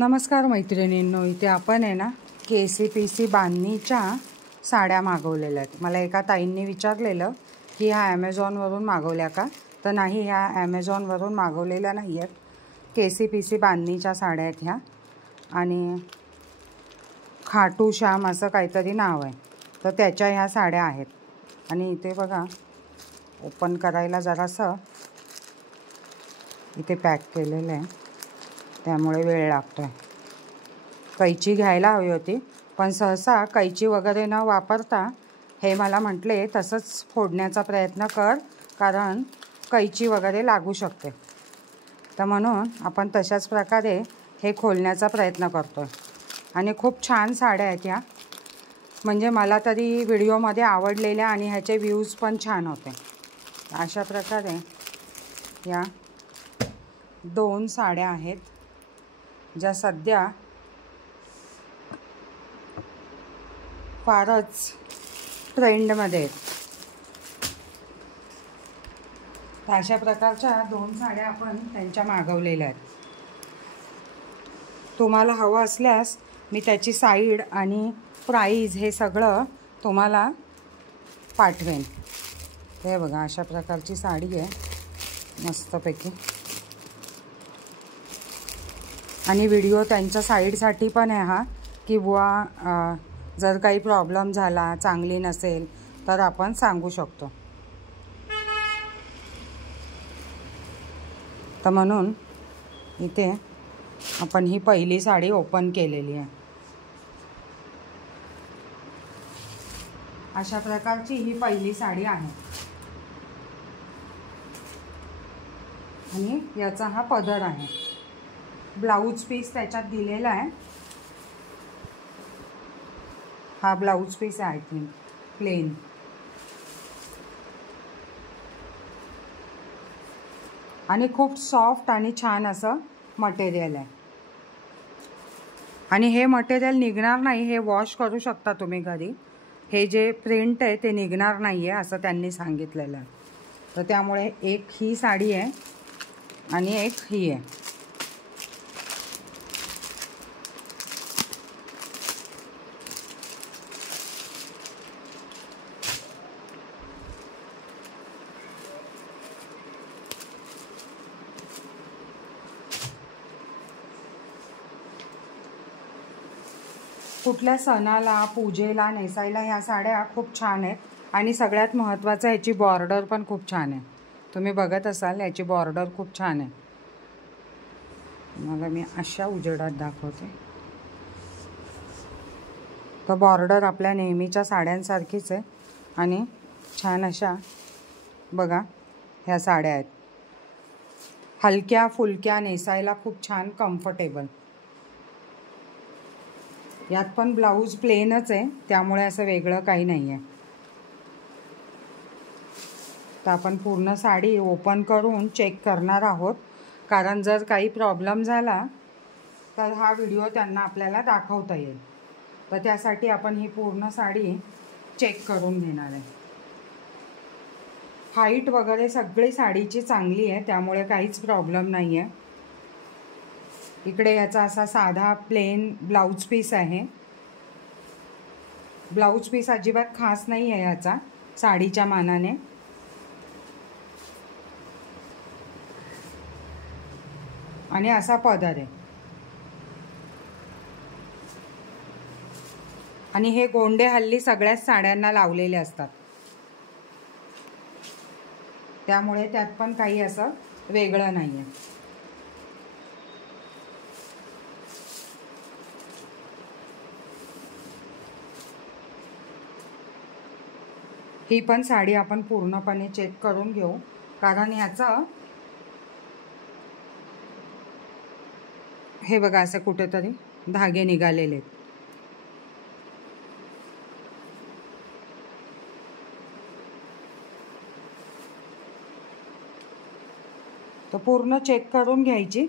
नमस्कार मैत्रिणींनो, इथे आपण आहे ना KCPC बांधणीच्या साड्या मागवलेल्या आहेत। मला एका ताईंनी विचारलेलं की ह्या ॲमेझॉनवरून मागवल्या का, तर नाही, ह्या ॲमेझॉनवरून मागवलेल्या नाही आहेत। KCPC बांधणीच्या साड्या आहेत ह्या, आणि खाटू श्याम असं काहीतरी नाव आहे, तर त्याच्या ह्या साड्या आहेत। आणि इथे बघा, ओपन करायला जरासं इथे पॅक केलेलं आहे, त्यामुळे वेळ लागतोय। कैची घ्यायला हवी होती, पण सहसा कैची वगैरे न वापरता हे मला म्हटले तसंच फोडण्याचा प्रयत्न कर, कारण कैची वगैरे लागू शकते। तर म्हणून आपण तशाच प्रकारे हे खोलण्याचा प्रयत्न करतोय। आणि खूप छान साड्या आहेत ह्या, म्हणजे मला तरी व्हिडिओमध्ये आवडलेल्या, आणि ह्याचे व्ह्यूज पण छान होते। अशा प्रकारे या 2 साड्या आहेत ज्या सध्या फारच ट्रेंडमध्ये आहेत। तर अशा प्रकारच्या 2 साड्या आपण त्यांच्या मागवलेल्या आहेत। तुम्हाला हवं असल्यास मी त्याची साईड आणि प्राईज हे सगळं तुम्हाला पाठवेन। हे बघा, अशा प्रकारची साडी आहे मस्तपैकी, आणि व्हिडिओ त्यांच्या साईडसाठी पण आहे हा, की बुवा जर काही प्रॉब्लेम झाला, चांगली नसेल तर आपण सांगू शकतो। तर म्हणून इथे आपण ही पहिली साडी ओपन केलेली आहे। अशा प्रकारची ही पहिली साडी आहे, आणि याचा हा पदर आहे। ब्लाउज पीस त्याच्यात दिलेला आहे, हा ब्लाउज पीस आहे आय थिंक प्लेन। आणि खूप सॉफ्ट आणि छान असं मटेरियल आहे, आणि हे मटेरियल निघणार नाही, हे वॉश करू शकता तुम्ही घरी। हे जे प्रिंट आहे ते निघणार नाही आहे असं त्यांनी सांगितलेलं आहे। तर त्यामुळे एक ही साडी आहे आणि एक ही आहे। कुठल्या सणाला, पूजेला नेसायला ह्या साड्या खूप छान आहेत। आणि सगळ्यात महत्त्वाचं, ह्याची बॉर्डर पण खूप छान आहे। तुम्ही बघत असाल, याची बॉर्डर खूप छान आहे। मग मी अशा उजेडात दाखवते। तर बॉर्डर आपल्या नेहमीच्या साड्यांसारखीच आहे, आणि छान अशा बघा ह्या साड्या आहेत, हलक्या फुलक्या, नेसायला खूप छान, कम्फर्टेबल। यात पण ब्लाऊज प्लेनच आहे, त्यामुळे असं वेगळं काही नाही आहे। तर आपण पूर्ण साडी ओपन करून चेक करणार आहोत, कारण जर काही प्रॉब्लेम झाला तर हा व्हिडिओ त्यांना आपल्याला दाखवता येईल। तर त्यासाठी आपण ही पूर्ण साडी चेक करून घेणार आहे। हाईट वगैरे सगळी साडीची चांगली आहे, त्यामुळे काहीच प्रॉब्लेम नाही आहे। इकडे याचा असा साधा प्लेन ब्लाउज पीस आहे। ब्लाउज पीस अजिबात खास नाही आहे याचा साडीच्या मानाने, आणि असा पदर आहे। आणि हे गोंडे हल्ली सगळ्याच साड्यांना लावलेले असतात, त्यामुळे त्यात पण काही असं वेगळं नाही आहे। ही पण साडी आपण पूर्णपणे चेक करून घेऊ, कारण ह्याचं हे बघा, असं कुठेतरी धागे निघालेले आहेत। तर पूर्ण चेक करून घ्यायची।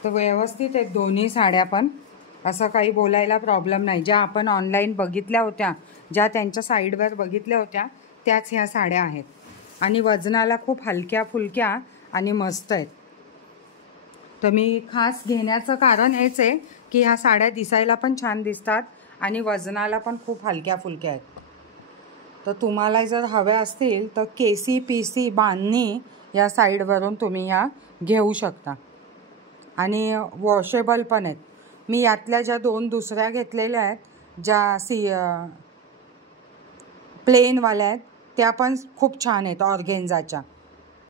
तर व्यवस्थित आहेत दोन्ही साड्या पण, असं काही बोलायला प्रॉब्लेम नाही. ज्या आपण ऑनलाईन बघितल्या होत्या, ज्या त्यांच्या साईडवर बघितल्या होत्या, त्याच ह्या साड्या आहेत. आणि वजनाला खूप हलक्या फुलक्या आणि मस्त आहेत. तर मी खास घेण्याचं कारण हेच आहे की ह्या साड्या दिसायला पण छान दिसतात आणि वजनाला पण खूप हलक्या फुलक्या आहेत. तर तुम्हाला जर हव्या असतील तर KCPC बांधणी या साईडवरून तुम्ही ह्या घेऊ शकता. आणि वॉशेबल पण आहेत. मी यातल्या ज्या 2 दुसऱ्या घेतलेल्या आहेत, ज्या प्लेनवाल्या आहेत, त्या पण खूप छान आहेत ऑर्गेन्झाच्या.